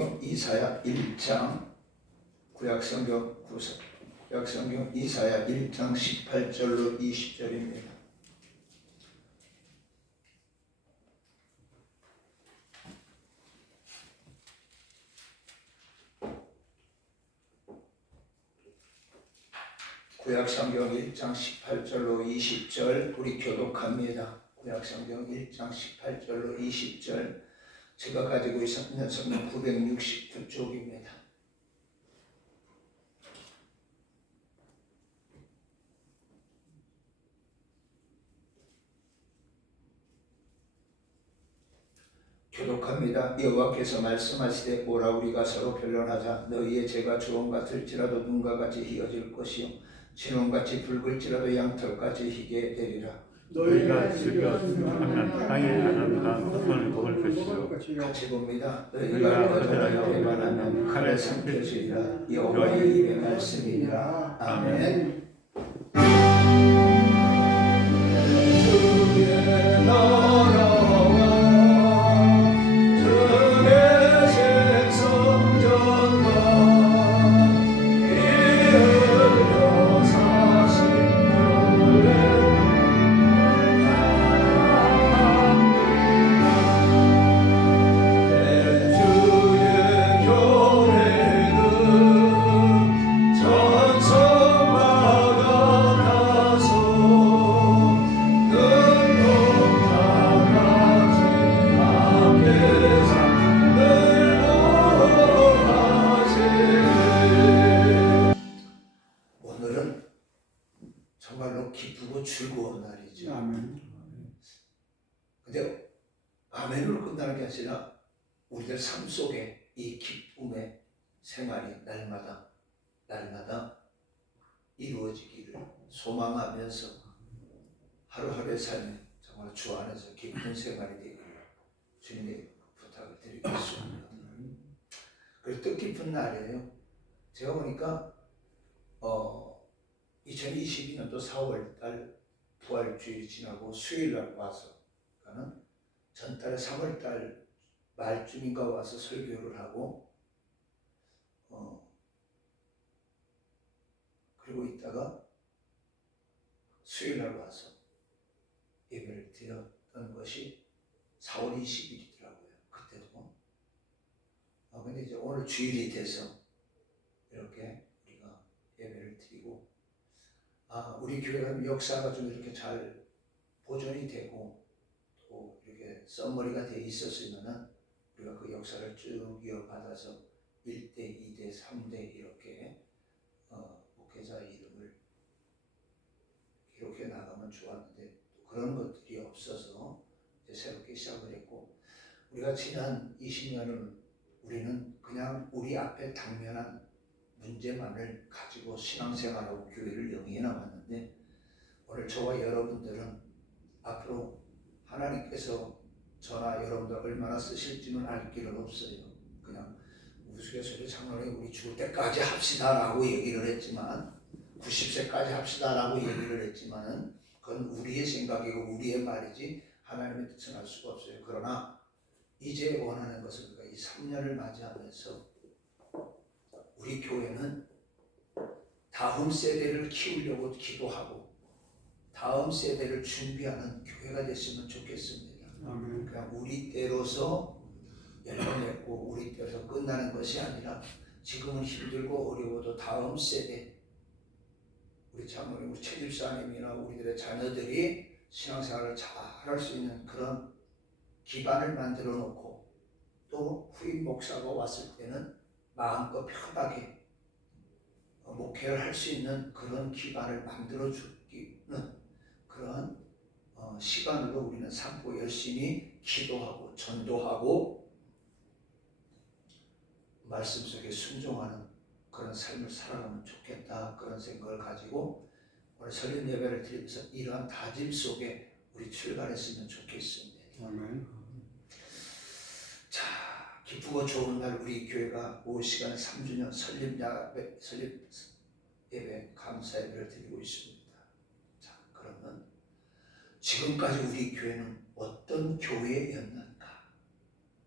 구약성경 이사야 1장 구약성경 이사야 1장 18절로 20절입니다. 구약성경 1장 18절로 20절 우리 교독합니다. 구약성경 1장 18절로 20절 제가 가지고 있는 성경 969쪽입니다. 교독합니다. 여호와께서 말씀하시되 오라 우리가 서로 변론하자. 너희의 죄가 주홍 같을지라도 눈과 같이 희어질 것이요 진홍같이 붉을지라도 양털같이 희게 되리라. 너희가 즐겨 생각하면 땅에 하나님과 손을 먹을 것이요. 같이 봅니다. 너희가 거절하여 배반하면 칼에 삼켜지리라. 여호와의 입의 말씀이니라. 아멘. 정말로 기쁘고 즐거운 날이죠. 아멘. 근데 아멘으로 끝나는 게 아니라 우리들 삶 속에 이 기쁨의 생활이 날마다 이루어지기를 소망하면서 하루하루의 삶이 정말 주 안에서 기쁜 생활이 되기를 주님의 부탁을 드리겠습니다. 그리고 뜻깊은 날이에요. 제가 보니까 2022년도 4월달 부활주일 지나고 수요일날 와서 나는 전달에 3월달 말쯤인가 와서 설교를 하고 그리고 있다가 수요일날 와서 예배를 드렸던 것이 4월 20일이더라고요. 그때도. 근데 이제 오늘 주일이 돼서 이렇게 우리가 예배를 드리고 우리 교회가 역사가 좀 이렇게 잘 보존이 되고 또 이렇게 썸머리가 돼 있었으면은 우리가 그 역사를 쭉 이어받아서 1대, 2대, 3대 이렇게 목회자 이름을 기록해 나가면 좋았는데 또 그런 것들이 없어서 이제 새롭게 시작을 했고 우리가 지난 20년은 우리는 그냥 우리 앞에 당면한 문제만을 가지고 신앙생활하고 교회를 영위해 나왔는데 오늘 저와 여러분들은 앞으로 하나님께서 저나 여러분들 얼마나 쓰실지는 알 길은 없어요. 그냥 우스갯소리 장로님 우리 죽을 때까지 합시다라고 얘기를 했지만 90세까지 합시다라고 얘기를 했지만은 그건 우리의 생각이고 우리의 말이지 하나님의 뜻은 알 수가 없어요. 그러나 이제 원하는 것은 이 3년을 맞이하면서 우리 교회는 다음 세대를 키우려고 기도하고 다음 세대를 준비하는 교회가 됐으면 좋겠습니다. 그냥 우리 때로서 열려냈고 우리 때로서 끝나는 것이 아니라 지금은 힘들고 어려워도 다음 세대 우리 장로님, 우리 최집사님이나 우리들의 자녀들이 신앙생활을 잘 할 수 있는 그런 기반을 만들어 놓고 또 후임 목사가 왔을 때는 마음껏 편하게 목회를 할 수 있는 그런 기반을 만들어 주기는 그런 시간으로 우리는 삼고 열심히 기도하고 전도하고 말씀 속에 순종하는 그런 삶을 살아가면 좋겠다 그런 생각을 가지고 오늘 설립 예배를 드리면서 이러한 다짐 속에 우리 출발했으면 좋겠습니다. 아멘. 자, 기쁘고 좋은 날 우리 교회가 5시간 3주년 설립 예배 감사 예배를 드리고 있습니다. 자, 그러면 지금까지 우리 교회는 어떤 교회였는가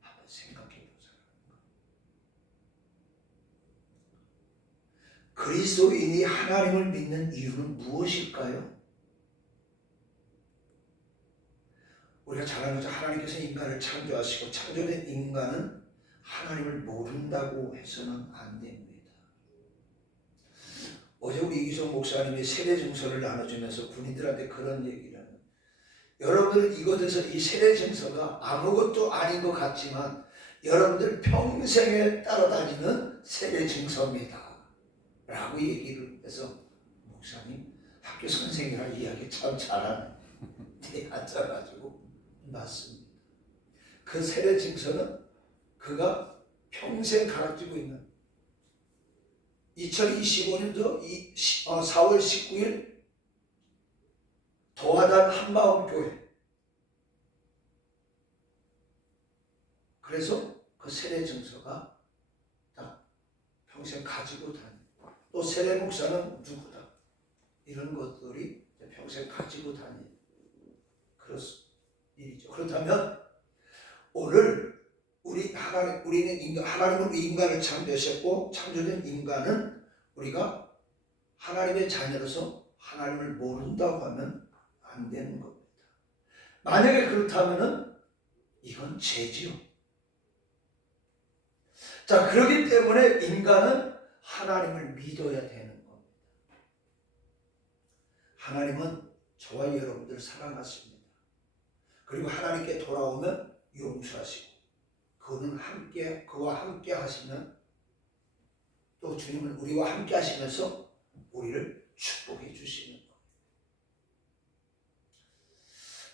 한번 생각해 보자. 그리스도인이 하나님을 믿는 이유는 무엇일까요? 우리가 잘 아는 것처럼 하나님께서 인간을 창조하시고 창조된 인간은 하나님을 모른다고 해서는 안 됩니다. 어제 우리 이기성 목사님이 세례 증서를 나눠주면서 군인들한테 그런 얘기를 하는, 여러분들은 이것에서 이 세례 증서가 아무것도 아닌 것 같지만 여러분들 평생에 따라다니는 세례 증서입니다 라고 얘기를 해서, 목사님 학교 선생이라 이야기 참 잘하네. 네, 앉아가지고 맞습니다. 그 세례 증서는 그가 평생 가르치고 있는 2025년도 4월 19일 도화단 한마음교회, 그래서 그 세례 증서가 다 평생 가지고 다니고, 또 세례 목사는 누구다 이런 것들이 평생 가지고 다니는 그런 일이죠. 그렇다면 오늘 우리는 하나님은 인간을 창조하셨고 창조된 인간은 우리가 하나님의 자녀로서 하나님을 모른다고 하면 안 되는 겁니다. 만약에 그렇다면은 이건 죄지요. 자, 그렇기 때문에 인간은 하나님을 믿어야 되는 겁니다. 하나님은 저와 여러분들을 사랑하십니다. 그리고 하나님께 돌아오면 용서하시고, 그와 함께 하시면, 또 주님은 우리와 함께 하시면서 우리를 축복해 주시는 겁니다.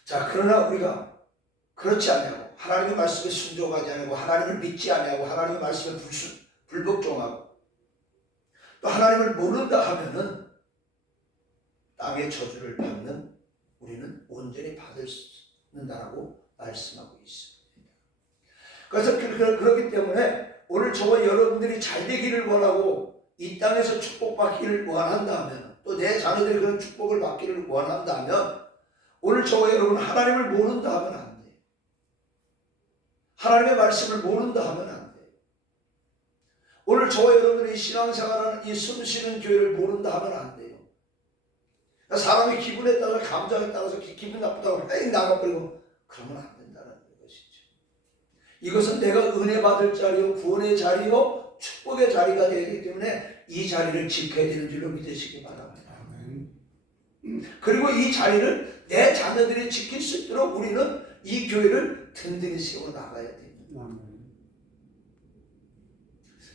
자, 그러나 우리가 그렇지 않냐고, 하나님의 말씀에 순종하지 않고, 하나님을 믿지 않냐고, 하나님의 말씀에 불복종하고, 또 하나님을 모른다 하면은 땅의 저주를 받는, 우리는 온전히 받는다라고 말씀하고 있습니다. 그래서 그렇기 때문에 오늘 저와 여러분들이 잘 되기를 원하고 이 땅에서 축복받기를 원한다면, 또 내 자녀들이 그런 축복을 받기를 원한다면, 오늘 저와 여러분 하나님을 모른다 하면 안 돼요. 하나님의 말씀을 모른다 하면 안 돼요. 오늘 저와 여러분들이 신앙생활하는 이 숨쉬는 교회를 모른다 하면 안 돼요. 사람이 기분에 따라서, 감정에 따라서 기분 나쁘다고 에이 나가버리고 그러면 안 된다는 것이죠. 이것은 내가 은혜 받을 자리요, 구원의 자리요, 축복의 자리가 되기 때문에 이 자리를 지켜야 되는 줄로 믿으시기 바랍니다. 그리고 이 자리를 내 자녀들이 지킬 수 있도록 우리는 이 교회를 든든히 세워 나가야 됩니다.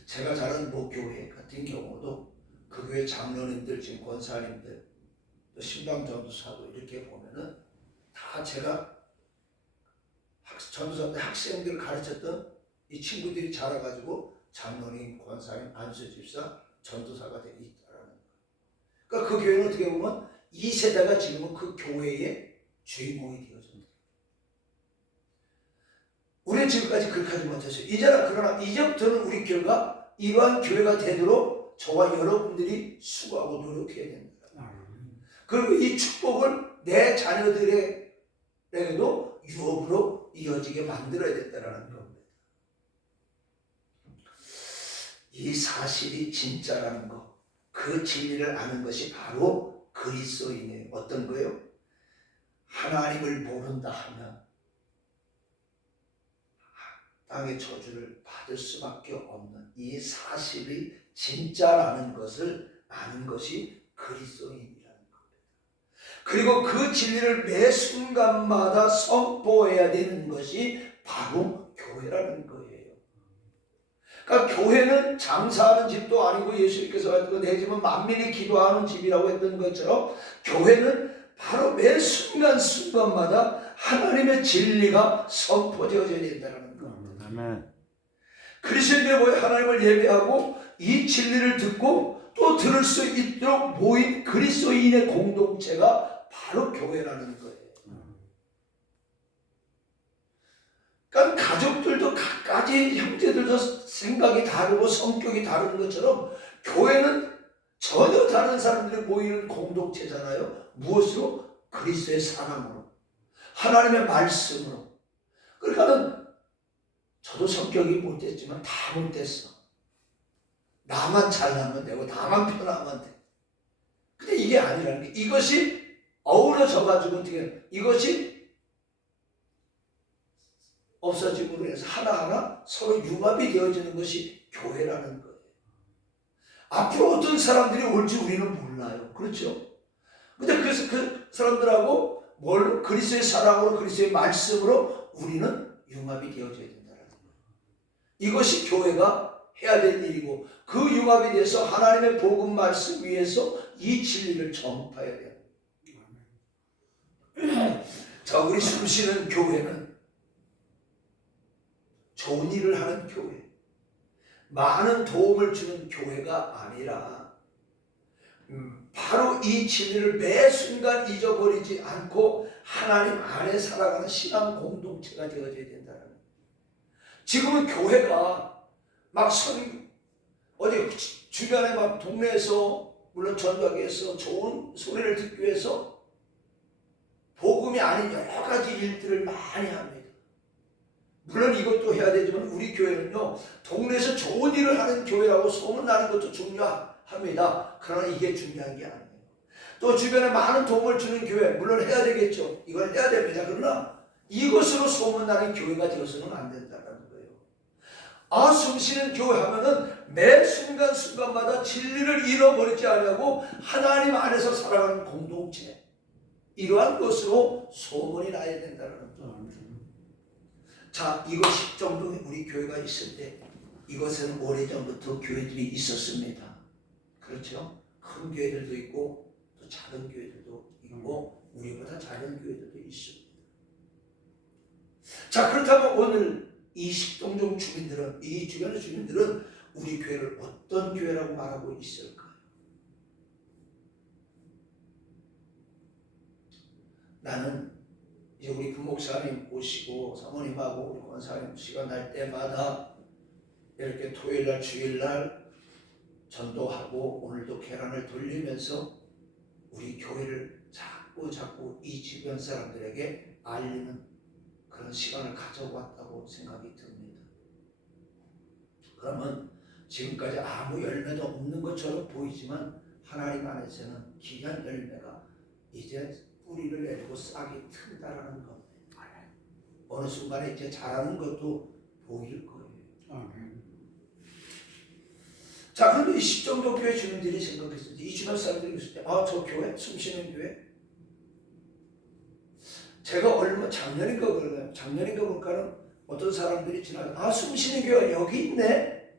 제가 자란 모교회 같은 경우도 그 교회 장로님들, 지금 권사님들, 또 신방전도사도 이렇게 보면은 다 제가 전도사 때 학생들을 가르쳤던 이 친구들이 자라가지고 장로님, 권사님, 안수집사, 전도사가 되어 있다라는 거예요. 그러니까 그 교회는 어떻게 보면 2세대가 지금은 그 교회의 주인공이 되어집니다. 우리는 지금까지 그렇게 하지 못했어요. 그러나 이제부터는 우리 교회가 이러한 교회가 되도록 저와 여러분들이 수고하고 노력해야 됩니다. 그리고 이 축복을 내 자녀들에게도 유업으로 이어지게 만들어야 된다는 겁니다. 이 사실이 진짜라는 것, 그 진리를 아는 것이 바로 그리스도인의 어떤 거예요? 하나님을 모른다 하면 땅의 저주를 받을 수밖에 없는 이 사실이 진짜라는 것을 아는 것이 그리스도인이라는 겁니다. 그리고 그 진리를 매 순간마다 선포해야 되는 것이 바로 교회라는 거예요. 그러니까 교회는 장사하는 집도 아니고, 예수님께서 내 집은 만민이 기도하는 집이라고 했던 것처럼 교회는 바로 매 순간순간마다 하나님의 진리가 선포되어져야 된다는 겁니다. 아멘. 그리스도인들이 모여 하나님을 예배하고 이 진리를 듣고 또 들을 수 있도록 모인 그리스도인의 공동체가 바로 교회라는 거예요. 그러니까 가족들도 각가지, 형제들도 생각이 다르고 성격이 다른 것처럼 교회는 전혀 다른 사람들이 모이는 공동체잖아요. 무엇으로? 그리스도의 사랑으로, 하나님의 말씀으로. 그러니까는 저도 성격이 못됐지만 다 못됐어. 나만 잘나면 되고 나만 편하면 돼. 근데 이게 아니라는 게, 이것이 어우러져 가지고 어떻게 이것이 없어짐으로 해서 하나하나 서로 융합이 되어지는 것이 교회라는 거예요. 앞으로 어떤 사람들이 올지 우리는 몰라요. 그렇죠? 근데 그래서 그 사람들하고 뭘 그리스도의 사랑으로 그리스도의 말씀으로 우리는 융합이 되어져야 된다는 거예요. 이것이 교회가 해야 될 일이고, 그 융합에 대해서 하나님의 복음 말씀 위에서 이 진리를 전파해야 돼요. 자, 우리 숨쉬는 교회는 좋은 일을 하는 교회, 많은 도움을 주는 교회가 아니라 바로 이 진리를 매 순간 잊어버리지 않고 하나님 안에 살아가는 신앙 공동체가 되어져야 된다는 거예요. 지금은 교회가 막 어디 주변에 막 동네에서, 물론 전도하기에서 좋은 소리를 듣기 위해서 복음이 아닌 여러 가지 일들을 많이 합니다. 물론 이것도 해야 되지만 우리 교회는요, 동네에서 좋은 일을 하는 교회라고 소문나는 것도 중요합니다. 그러나 이게 중요한 게 아니에요. 또 주변에 많은 도움을 주는 교회, 물론 해야 되겠죠. 이걸 해야 됩니다. 그러나 이것으로 소문나는 교회가 되어서는 안 된다는 거예요. 숨쉬는 교회 하면은 매 순간순간마다 진리를 잃어버리지 않으려고 하나님 안에서 살아가는 공동체, 이러한 것으로 소문이 나야 된다는 거예요. 자, 이거 10정도 우리 교회가 있을 때, 이것은 오래전부터 교회들이 있었습니다. 그렇죠? 큰 교회들도 있고 또 작은 교회들도 있고 우리보다 작은 교회들도 있습니다. 자, 그렇다면 오늘 이 십동종 주민들은, 이 주변의 주민들은 우리 교회를 어떤 교회라고 말하고 있을까요? 나는 이제 우리 부목사님 오시고 사모님하고 우리 권사님 시간 날 때마다 이렇게 토요일날 주일날 전도하고 오늘도 계란을 돌리면서 우리 교회를 자꾸 이 주변 사람들에게 알리는 그런 시간을 가져왔다고 생각이 듭니다. 그러면 지금까지 아무 열매도 없는 것처럼 보이지만 하나님 안에서는 귀한 열매가 이제 뿌리를 내리고 싹이 튼다라는 겁니다. 어느 순간에 이제 자라는 것도 보일 거예요. 자, 그런데 이 십정도 교회 주민들이 생각했을 때, 이 주변 사람들이 있을 때, 저 교회? 숨쉬는 교회? 제가 작년인가 그러나요? 작년인가 볼까는 어떤 사람들이 숨쉬는 교회가 여기 있네?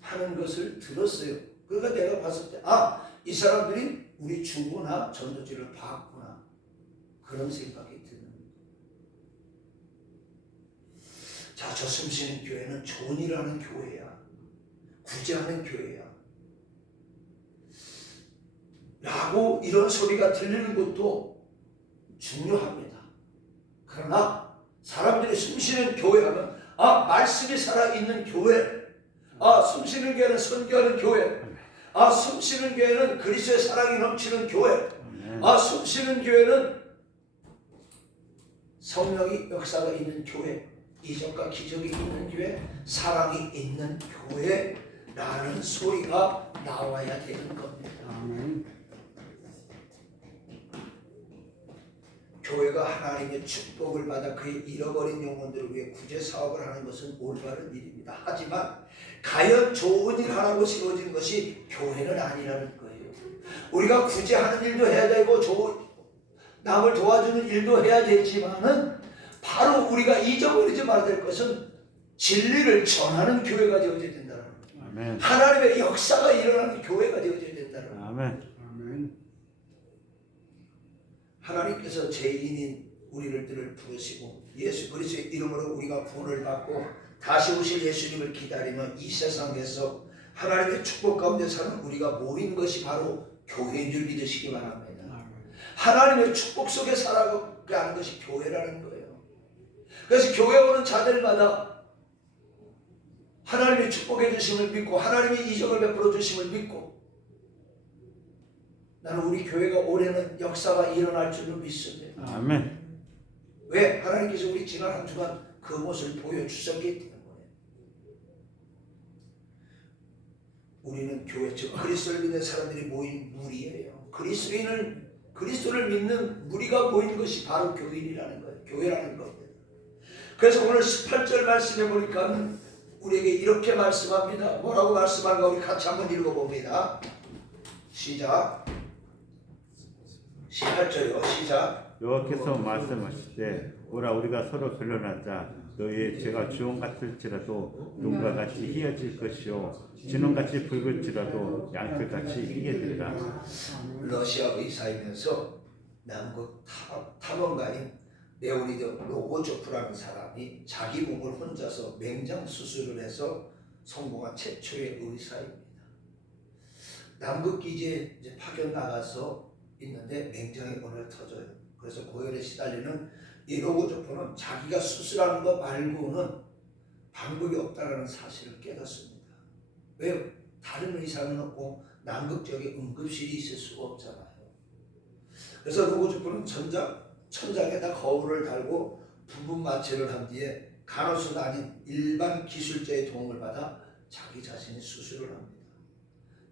하는 것을 들었어요. 그러니까 내가 봤을 때, 이 사람들이 우리 주보나 전도지를 봤구나. 그런 생각이 드는 거예요. 자, 저 숨쉬는 교회는 좋은 일을 하는 교회야. 구제하는 교회야. 라고 이런 소리가 들리는 것도 중요합니다. 그러나 사람들이 숨쉬는 교회 하면 말씀이 살아있는 교회, 숨쉬는 교회는 선교하는 교회, 숨쉬는 교회는 그리스도의 사랑이 넘치는 교회, 숨쉬는 교회는 성령의 역사가 있는 교회, 이적과 기적이 있는 교회, 사랑이 있는 교회라는 소리가 나와야 되는 겁니다. 교회가 하나님의 축복을 받아 그의 잃어버린 영혼들을 위해 구제 사업을 하는 것은 올바른 일입니다. 하지만 과연 좋은 일 하라고 세워진 것이 교회는 아니라는 거예요. 우리가 구제하는 일도 해야 되고 남을 도와주는 일도 해야 되지만은 바로 우리가 잊어버리지 말아야 될 것은 진리를 전하는 교회가 되어져야 된다는 거예요. 하나님의 역사가 일어나는 교회가 되어져야 된다는 거예요. 아멘. 하나님께서 죄인인 우리들을 부르시고 예수 그리스도의 이름으로 우리가 구원을 받고 다시 오실 예수님을 기다리며 이 세상에서 하나님의 축복 가운데 사는 우리가 모인 것이 바로 교회인 줄 믿으시기 바랍니다. 하나님의 축복 속에 살아가는 것이 교회라는 거예요. 그래서 교회 오는 자들마다 하나님의 축복해 주심을 믿고 하나님의 이적을 베풀어 주심을 믿고 나는 우리 교회가 올해는 역사가 일어날 줄로 믿습니다. 아멘. 왜? 하나님께서 우리 지난 한 주간 그 모습을 보여주셨기 때문에. 우리는 교회, 즉 그리스도를 믿는 사람들이 모인 무리예요. 그리스도를 믿는 무리가 모인 것이 바로 교인이라는 거예요. 교회라는 겁니다. 그래서 오늘 18절 말씀해 보니까 우리에게 이렇게 말씀합니다. 뭐라고 말씀하는가 우리 같이 한번 읽어봅니다. 시작. 18절이요. 시작. 여호와께서 말씀하시되 오라 우리가 서로 변론하자. 너희의 죄가 주홍 같을지라도 눈과 같이 희어질 것이요 진홍같이 붉을지라도 양털같이 희게 되리라. 러시아 의사이면서 남극 탐험가인 레오니드 로고조프라는 사람이 자기 몸을 혼자서 맹장 수술을 해서 성공한 최초의 의사입니다. 남극 기지에 이제 파견 나가서 있는데 맹장이 오늘 터져요. 그래서 고열에 시달리는 이 로고조프는 자기가 수술하는 것 말고는 방법이 없다는 사실을 깨닫습니다. 왜요? 다른 의사는 없고 남극 지역에 응급실이 있을 수가 없잖아요. 그래서 로고조프는 천장에다 거울을 달고 부분 마취를 한 뒤에 간호사가 아닌 일반 기술자의 도움을 받아 자기 자신이 수술을 합니다.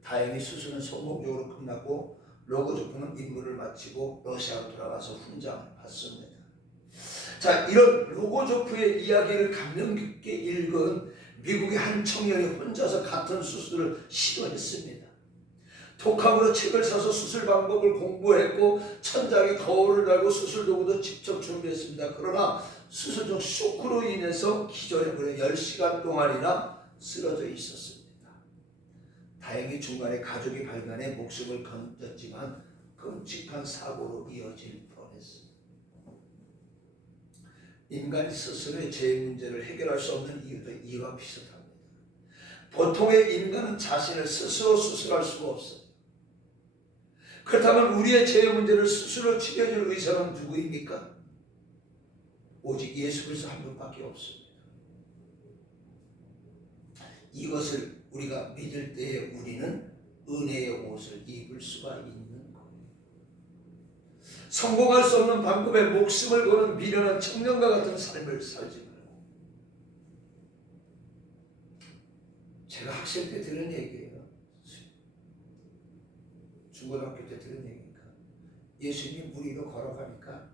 다행히 수술은 성공적으로 끝났고 로고조프는 임무를 마치고 러시아로 돌아가서 훈장을 받습니다. 자, 이런 로고조프의 이야기를 감명 깊게 읽은 미국의 한 청년이 혼자서 같은 수술을 시도했습니다. 독학으로 책을 사서 수술 방법을 공부했고 천장에 거울을 달고 수술 도구도 직접 준비했습니다. 그러나 수술 중 쇼크로 인해서 기절해버려 10시간 동안이나 쓰러져 있었습니다. 다행히 중간에 가족이 발견해 목숨을 건졌지만 끔찍한 사고로 이어질 뻔했습니다. 인간이 스스로의 죄 문제를 해결할 수 없는 이유도 이와 비슷합니다. 보통의 인간은 자신을 스스로 수술할 수가 없어요. 그렇다면 우리의 죄 문제를 스스로 치료해줄 의사는 누구입니까? 오직 예수 그리스도 한 분밖에 없습니다. 이것을 우리가 믿을 때에 우리는 은혜의 옷을 입을 수가 있는 거예요. 성공할 수 없는 방법에 목숨을 거는 미련한 청년과 같은 삶을 살지 말고. 제가 학생 때 들은 얘기예요. 중고등학교 때 들은 얘기니까. 예수님이 물 위로 걸어가니까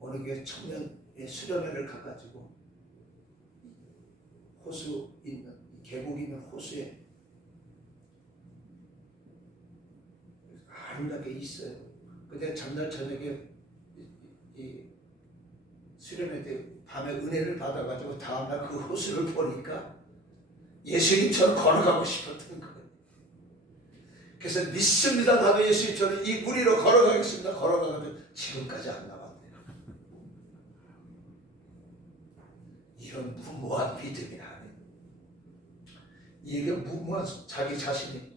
어느 교회 청년의 수련회를 가가지고 호수 있는 계곡 있는 호수에 아름답게 있어요. 근데 전날 저녁에 이 수련회 때 밤에 은혜를 받아가지고 다음날 그 호수를 보니까 예수님처럼 걸어가고 싶었던 거예요. 그래서 믿습니다. 나도 예수님처럼 이 물 위로 걸어가겠습니다. 걸어가가지고 지금까지 안 나왔네요. 이런 무모한 믿음이 아니에요. 이게 무모한 자기 자신이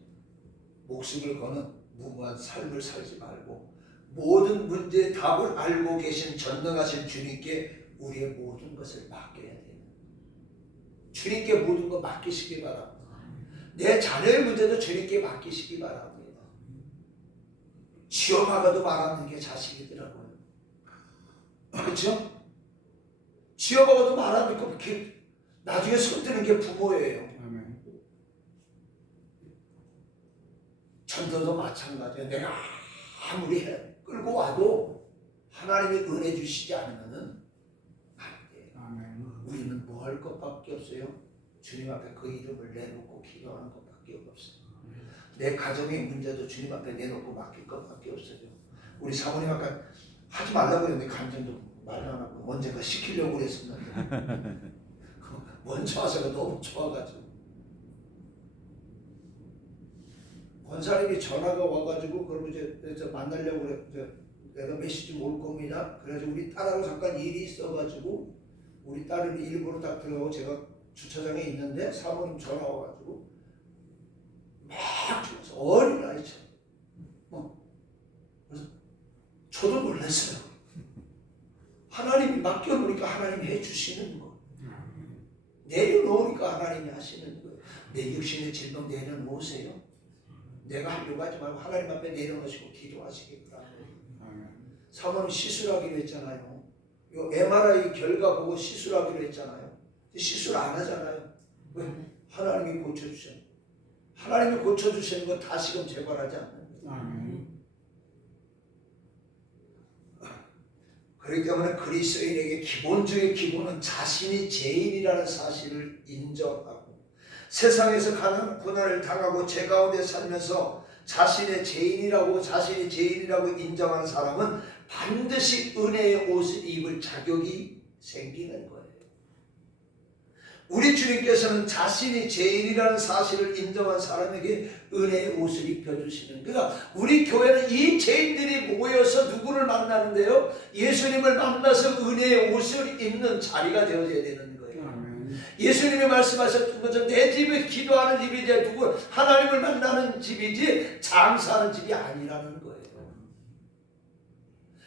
목숨을 거는 무모한 삶을 살지 말고 모든 문제의 답을 알고 계신 전능하신 주님께 우리의 모든 것을 맡겨야 돼요. 주님께 모든 거 맡기시기 바랍니다. 내 자녀의 문제도 주님께 맡기시기 바랍니다. 지어박아도 말하는 게 자식이더라고요. 그렇죠? 지어박아도 말하는 거 나중에 손드는 게 부모예요. 전도도 마찬가지예요. 내가 아무리 끌고 와도 하나님이 은혜 주시지 않으면 안 돼요. 우리는 뭐 할 것밖에 없어요. 주님 앞에 그 이름을 내놓고 기도하는 것밖에 없어요. 내 가정의 문제도 주님 앞에 내놓고 맡길 것밖에 없어요. 우리 사모님 아까 하지 말라고 했는데 간증도 말 안 하고 언제가 시키려고 그랬었는데 먼저 와서가 너무 좋아가지고 권사님이 전화가 와가지고 그러면 이제 만나려고 그래. 내가 몇 시쯤 올 겁니다. 그래가지고 우리 딸하고 잠깐 일이 있어가지고 우리 딸은 일부러 딱 들어가고 제가 주차장에 있는데 사모님 전화 와가지고 막 죽어서 어린아이처럼 그래서 저도 놀랐어요. 하나님이 맡겨놓으니까 하나님이 해주시는 거, 내려놓으니까 하나님이 하시는 거예요. 내 육신의 질병 내려놓으세요. 내가 하려고 하지 말고 하나님 앞에 내려놓으시고 기도하시기 바랍니다. 사모님 시술하기로 했잖아요. 요 MRI 결과 보고 시술하기로 했잖아요. 시술 안 하잖아요. 왜? 하나님이 고쳐주셔요. 하나님이 고쳐주시는 거 다시금 재발하지 않는 거예요. 아멘. 그렇기 때문에 그리스도인에게 기본 중의 기본은 자신이 죄인이라는 사실을 인정하고, 세상에서 고난을 당하고 죄 가운데 살면서 자신이 죄인이라고 인정하는 사람은 반드시 은혜의 옷을 입을 자격이 생기는 거예요. 우리 주님께서는 자신이 죄인이라는 사실을 인정한 사람에게 은혜의 옷을 입혀주시는, 그러니까 우리 교회는 이 죄인들이 모여서 누구를 만나는데요? 예수님을 만나서 은혜의 옷을 입는 자리가 되어져야 되는 거예요. 아멘. 예수님이 말씀하셨던 것처럼 내 집이 기도하는 집이지 누구 하나님을 만나는 집이지 장사하는 집이 아니라는 거예요.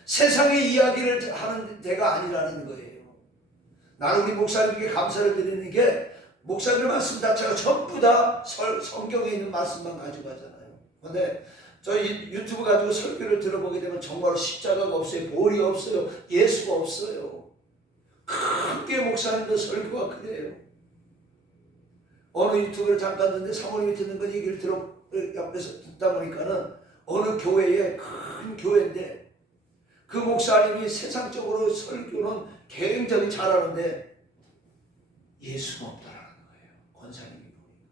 세상의 이야기를 하는 데가 아니라는 거예요. 나는 우리 목사님께 감사를 드리는 게, 목사님 말씀 자체가 전부 다 성경에 있는 말씀만 가지고 하잖아요. 그런데 저희 유튜브 가지고 설교를 들어보게 되면 정말 십자가가 없어요. 볼이 없어요. 예수가 없어요. 크게 목사님도 설교가 그래요. 어느 유튜브를 잠깐 듣는데 사모님이 듣는 거 얘기를 옆에서 듣다 보니까는 어느 교회에, 큰 교회인데 그 목사님이 세상적으로 설교는 굉장히 잘하는데 예수가 없다라는 거예요. 권사님이 보니까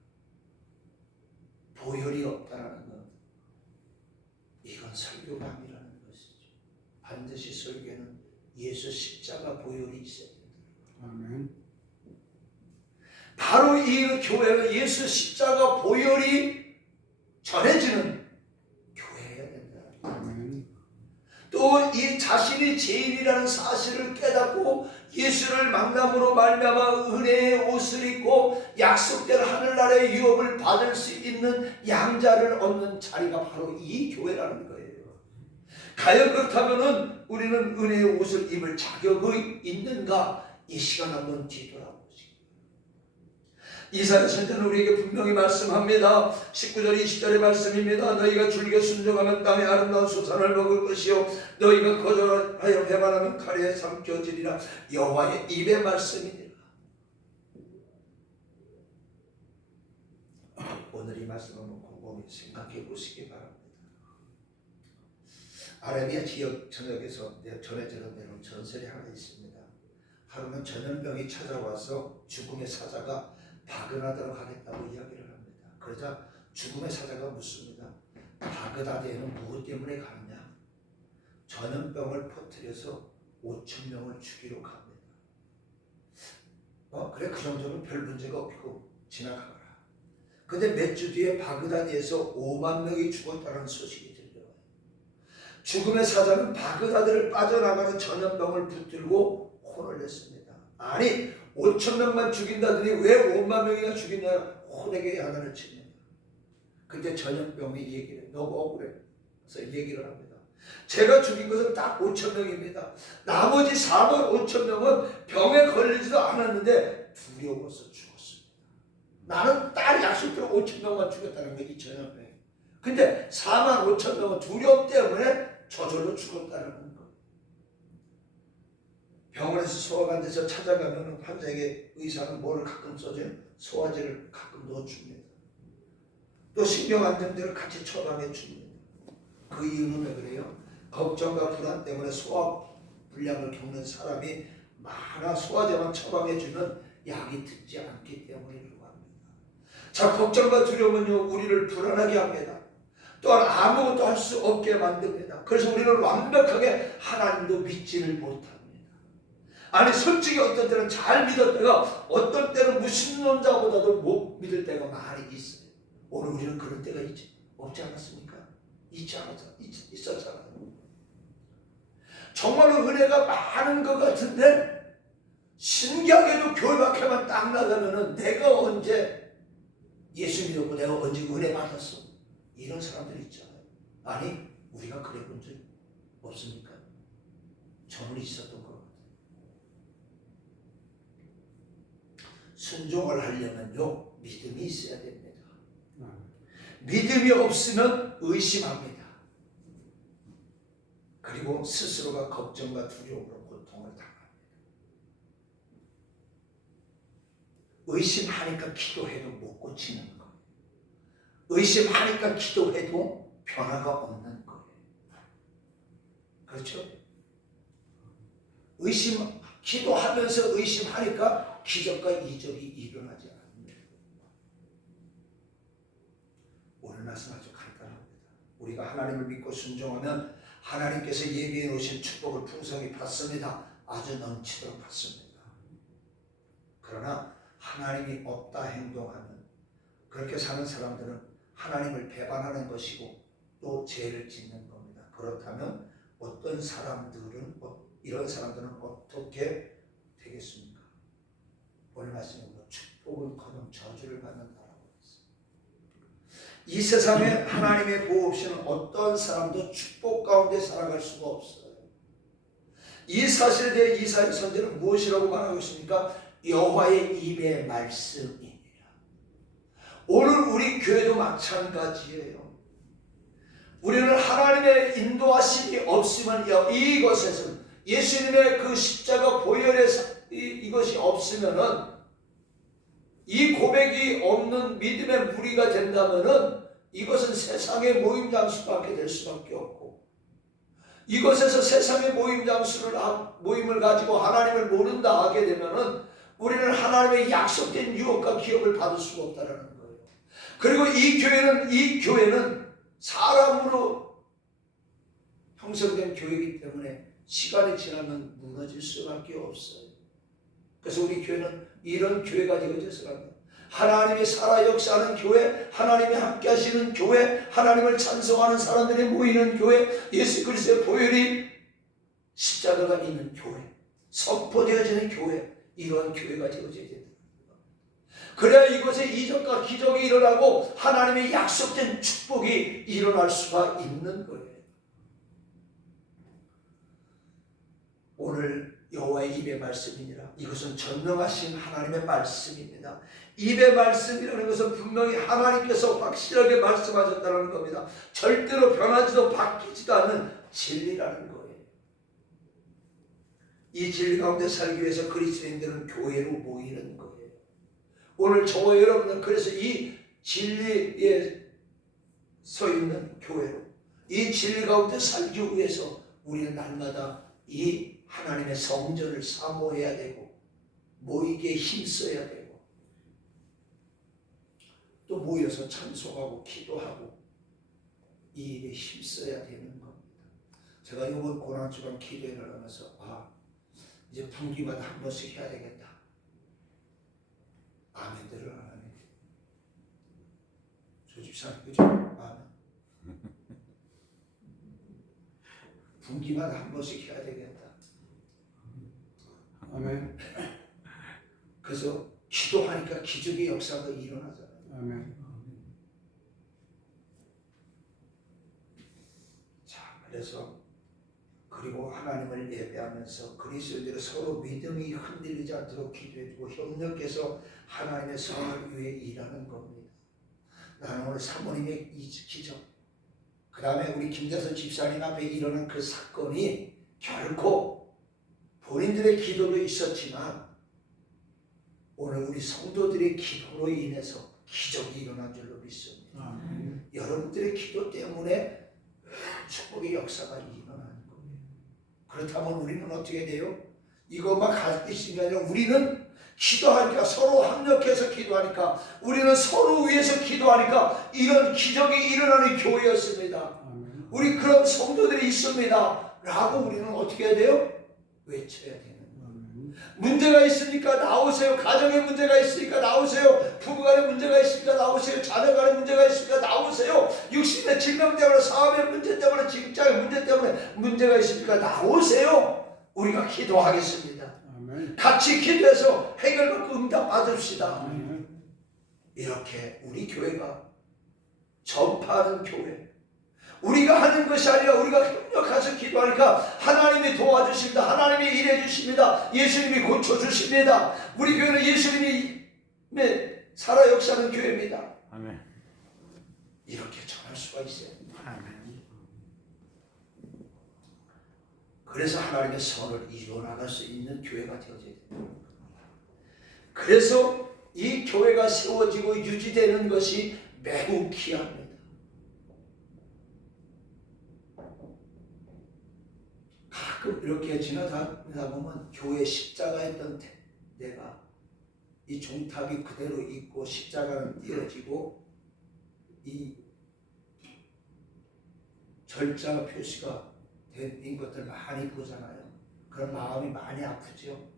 보혈이 없다라는 건 이건 설교가 아니라는 것이죠. 반드시 설교에는 예수 십자가 보혈이 있어야 된다. 아멘. 바로 이 교회는 예수 십자가 보혈이 전해지는 교회여야 된다. 아멘. 또 이 자신이 죄인이라는 사실을 깨닫고 예수를 만남으로 말미암아 은혜의 옷을 입고 약속된 하늘나라의 유업을 받을 수 있는 양자를 얻는 자리가 바로 이 교회라는 거예요. 과연 그렇다면은 우리는 은혜의 옷을 입을 자격이 있는가? 이 시간 한번 뒤돌아보시기. 이사야 선지자는 우리에게 분명히 말씀합니다. 19절 20절의 말씀입니다. 너희가 줄게 순종하면 땅의 아름다운 수산을 먹을 것이요 너희가 거절하여 배반하면 칼에 삼켜지리라. 여호와의 입의 말씀이니라. 오늘 이 말씀을 곰곰이 생각해 보시기 바랍니다. 아라비아 지역 전역에서 전해지는 내용 전설이 하나 있습니다. 하루는 전염병이 찾아와서 죽음의 사자가 바그다드로 가겠다고 이야기를 합니다. 그러자 죽음의 사자가 묻습니다. 바그다드에는 무엇 때문에 가느냐? 전염병을 퍼뜨려서 5천 명을 죽이러 갑니다. 그래, 그 정도는 별 문제가 없고 지나가거라. 근데 몇 주 뒤에 바그다드에서 5만 명이 죽었다는 소식이 들려와요. 죽음의 사자는 바그다드를 빠져나가는 전염병을 붙들고 혼을 냈습니다. 아니, 5천 명만 죽인다더니 왜 5만 명이나 죽이냐 혼에게 야단을 칩니다. 근데 전염병이 얘기를 해. 너무 억울해. 그래서 얘기를 합니다. 제가 죽인 것은 딱 5천 명입니다. 나머지 4만 5천 명은 병에 걸리지도 않았는데 두려워서 죽었습니다. 나는 딱 약속대로 5천 명만 죽였다는 게 이 전염병. 근데 4만 5천 명은 두려움 때문에 저절로 죽었다는 거예요. 병원에서 소화가 안 돼서 찾아가면 환자에게 의사는 뭐를 가끔 써줘요? 소화제를 가끔 넣어줍니다. 또 신경안정제를 같이 처방해 줍니다. 그 이유는 왜 그래요? 걱정과 불안 때문에 소화 불량을 겪는 사람이 많아 소화제만 처방해주면 약이 듣지 않기 때문이라고 합니다. 자, 걱정과 두려움은요 우리를 불안하게 합니다. 또한 아무것도 할 수 없게 만듭니다. 그래서 우리는 완벽하게 하나님도 믿지를 못합니다. 아니, 솔직히 어떤 때는 잘 믿었다가 어떤 때는 무신론자보다도 못 믿을 때가 많이 있어요. 오늘 우리는 그런 때가 없지 않았습니까? 있었잖아요. 정말로 은혜가 많은 것 같은데 신기하게도 교회 밖에만 딱 나가면은 내가 언제 예수 믿었고 내가 언제 은혜 받았어? 이런 사람들이 있잖아요. 아니, 우리가 그래 본 적 없습니까? 저는 있었던 것 같아요. 순종을 하려면요 믿음이 있어야 됩니다. 믿음이 없으면 의심합니다. 그리고 스스로가 걱정과 두려움으로 고통을 당합니다. 의심하니까 기도해도 못 고치는 거. 의심하니까 기도해도 변화가 없는 거예요. 그렇죠? 기도하면서 의심하니까 기적과 이적이 일어나지 않습니다. 오늘 말씀 아주 간단합니다. 우리가 하나님을 믿고 순종하면 하나님께서 예비해 놓으신 축복을 풍성히 받습니다. 아주 넘치도록 받습니다. 그러나 하나님이 없다 행동하면 그렇게 사는 사람들은 하나님을 배반하는 것이고 또 죄를 짓는 겁니다. 그렇다면 이런 사람들은 어떻게 되겠습니까? 오늘 말씀은 축복을커녕 저주를 받는다라고 했습니다. 이 세상에 하나님의 보호 없이는 어떤 사람도 축복 가운데 살아갈 수가 없어요. 이 사실에 대해 이사야 선지자는 무엇이라고 말하고 있습니까? 여호와의 입의 말씀이니라. 오늘 우리 교회도 마찬가지예요. 우리는 하나님의 인도하심이 없으면 이것에서 예수님의 그 십자가 보혈의 이것이 없으면은 이 고백이 없는 믿음의 무리가 된다면은 이것은 세상의 모임 장수밖에 될 수밖에 없고, 이것에서 세상의 모임을 가지고 하나님을 모른다 하게 되면은 우리는 하나님의 약속된 유업과 기업을 받을 수가 없다라는 거예요. 그리고 이 교회는 사람으로 형성된 교회이기 때문에 시간이 지나면 무너질 수밖에 없어요. 그래서 우리 교회는 이런 교회가 되어져서 합니다. 하나님이 살아 역사하는 교회, 하나님이 함께 하시는 교회, 하나님을 찬송하는 사람들이 모이는 교회, 예수 그리스도의 보혈이 십자가가 있는 교회, 선포되어지는 교회, 이런 교회가 되어져야 됩니다. 그래야 이곳에 이적과 기적이 일어나고 하나님의 약속된 축복이 일어날 수가 있는 거예요. 오늘 여호와의 입의 말씀이니라. 이것은 전능하신 하나님의 말씀입니다. 입의 말씀이라는 것은 분명히 하나님께서 확실하게 말씀하셨다는 겁니다. 절대로 변하지도 바뀌지도 않는 진리라는 거예요. 이 진리 가운데 살기 위해서 그리스도인들은 교회로 모이는 거예요. 오늘 저와 여러분은 그래서 이 진리에 서 있는 교회로, 이 진리 가운데 살기 위해서 우리는 날마다 이 하나님의 성전을 사모해야 되고 모이기에 힘써야 되고 또 모여서 찬송하고 기도하고 이 일에 힘써야 되는 겁니다. 제가 이번 고난주간 기도회를 하면서 이제 분기마다 한 번씩 해야 되겠다. 아멘들을 안 하네. 저 집사님 그죠? 아멘. 분기마다 한 번씩 해야 되겠다. 아멘. 그래서 기도하니까 기적의 역사가 일어나잖아요. 아멘. 자, 그래서 그리고 하나님을 예배하면서 그리스도인들은 서로 믿음이 흔들리지 않도록 기도해주고 협력해서 하나님의 성을 위해 일하는 겁니다. 나는 오늘 사모님의 이 기적, 그 다음에 우리 김대선 집사님 앞에 일어난 그 사건이 결코 본인들의 기도도 있었지만 오늘 우리 성도들의 기도로 인해서 기적이 일어난 줄로 믿습니다. 여러분들의 기도 때문에 축복의 역사가 일어나는 거예요. 그렇다면 우리는 어떻게 돼요? 이것만 가지고 있는 게 아니라 우리는 기도하니까, 서로 합력해서 기도하니까, 우리는 서로 위해서 기도하니까 이런 기적이 일어나는 교회였습니다. 우리 그런 성도들이 있습니다 라고 우리는 어떻게 해야 돼요? 외쳐야 되는 거예요. 문제가 있으니까 나오세요. 가정에 문제가 있으니까 나오세요. 부부간에 문제가 있으니까 나오세요. 자녀간에 문제가 있으니까 나오세요. 육신의 질병 때문에, 사업의 문제 때문에, 직장의 문제 때문에 문제가 있으니까 나오세요. 우리가 기도하겠습니다. 아멘. 같이 기도해서 해결받고 응답 받읍시다. 아멘. 이렇게 우리 교회가 전파하는 교회, 우리가 하는 것이 아니라 우리가 협력해서 기도하니까 하나님이 도와주십니다. 하나님이 일해주십니다. 예수님이 고쳐주십니다. 우리 교회는 예수님이 살아 역사하는 교회입니다. 아멘. 이렇게 전할 수가 있어요. 아멘. 그래서 하나님의 선을 이루어나갈 수 있는 교회가 되어져야 됩니다. 그래서 이 교회가 세워지고 유지되는 것이 매우 귀합니다. 가끔 이렇게 지나다니다 보면 교회 십자가였던 데가 이 종탑이 그대로 있고 십자가는 띄어지고 이 절자 표시가 된 것들 많이 보잖아요. 그런 마음이 많이 아프죠.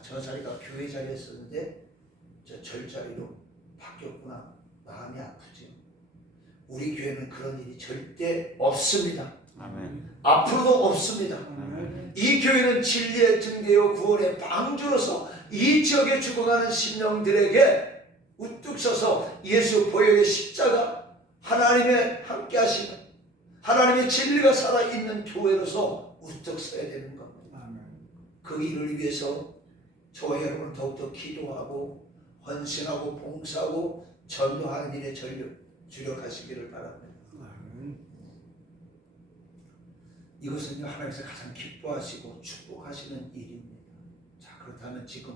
저 자리가 교회 자리였었는데 저 절자리로 바뀌었구나. 마음이 아프죠. 우리 교회는 그런 일이 절대 없습니다. 아멘. 앞으로도 없습니다. 이 교회는 진리의 증거요 구원의 방주로서 이 지역에 죽어가는 심령들에게 우뚝 서서 예수 보혈의 십자가, 하나님의 함께 하시는 하나님의 진리가 살아있는 교회로서 우뚝 서야 되는 겁니다. 그 일을 위해서 저와 여러분 더욱더 기도하고 헌신하고 봉사하고 전도하는 일에 주력하시기를 바랍니다. 이것은 하나님께서 가장 기뻐하시고 축복하시는 일입니다. 자, 그렇다면 지금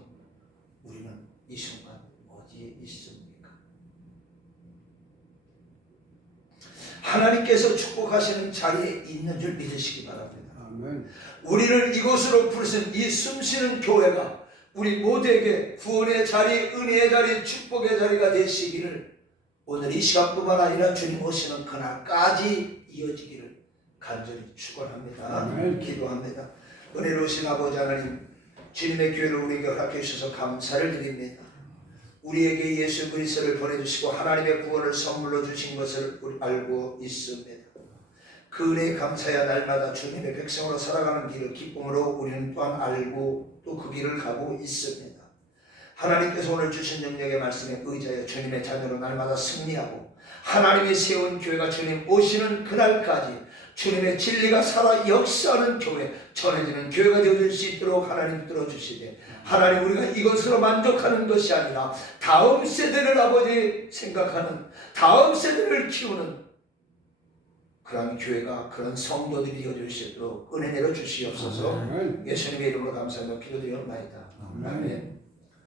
우리는 이 순간 어디에 있습니까? 하나님께서 축복하시는 자리에 있는 줄 믿으시기 바랍니다. 아멘. 우리를 이곳으로 부르신 이 숨쉬는 교회가 우리 모두에게 구원의 자리, 은혜의 자리, 축복의 자리가 되시기를 오늘 이 시간뿐만 아니라 주님 오시는 그날까지 이어지기를 간절히 축원합니다. 아멘. 기도합니다. 은혜로우신 아버지 하나님, 주님의 교회를 우리에게 허락해 주셔서 감사를 드립니다. 우리에게 예수 그리스도를 보내주시고 하나님의 구원을 선물로 주신 것을 알고 있습니다. 그 은혜에 감사해야 날마다 주님의 백성으로 살아가는 길을 기쁨으로 우리는 또한 알고 또 그 길을 가고 있습니다. 하나님께서 오늘 주신 능력의 말씀에 의지하여 주님의 자녀로 날마다 승리하고 하나님이 세운 교회가 주님 오시는 그날까지 주님의 진리가 살아 역사하는 교회, 전해지는 교회가 되어줄 수 있도록 하나님 들어주시되, 하나님 우리가 이것으로 만족하는 것이 아니라 다음 세대를 아버지 생각하는, 다음 세대를 키우는 그런 교회가, 그런 성도들이 되어줄 수 있도록 은혜 내려 주시옵소서. 예수님의 이름으로 감사하며 기도드리옵나이다. 아멘.